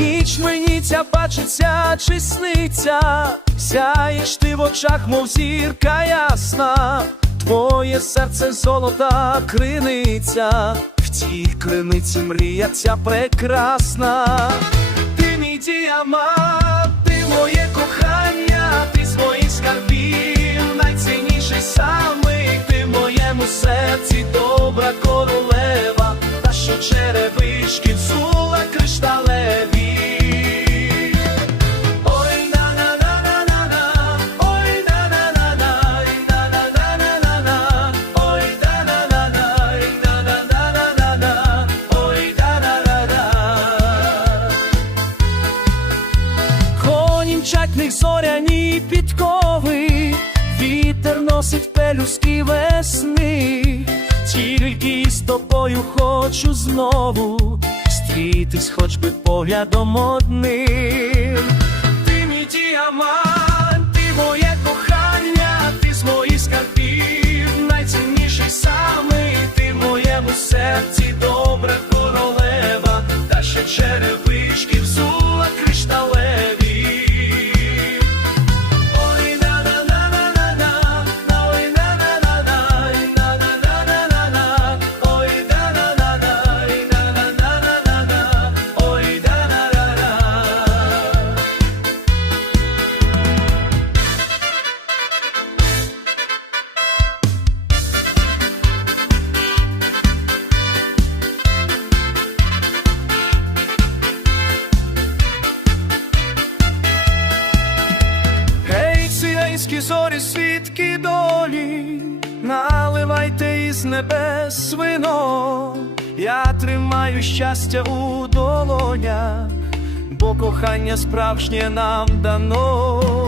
Сниться, бачиться, чи сниться, сяєш ти в очах, мов зірка ясна, твоє серце золота криниця, в тій криниці мрія ця прекрасна. Ти мій діамант, ти моє кохання, ти з моїх скарбів, найцінніший самий, ти в моєму серці добра королева, та що черевички взула Них зоряні підкови, вітер носить пелюски весни, тільки з тобою хочу знову стрітись, хоч би поглядом одним. Ти мій діамант, ти моє кохання, ти з моїх скарбів, найцінніший самий, ти в моєму серці добра королева, та ще черевички ціянські зорі, свідки долі, наливайте із небес вино, я тримаю щастя у долонях, бо кохання справжнє нам дано.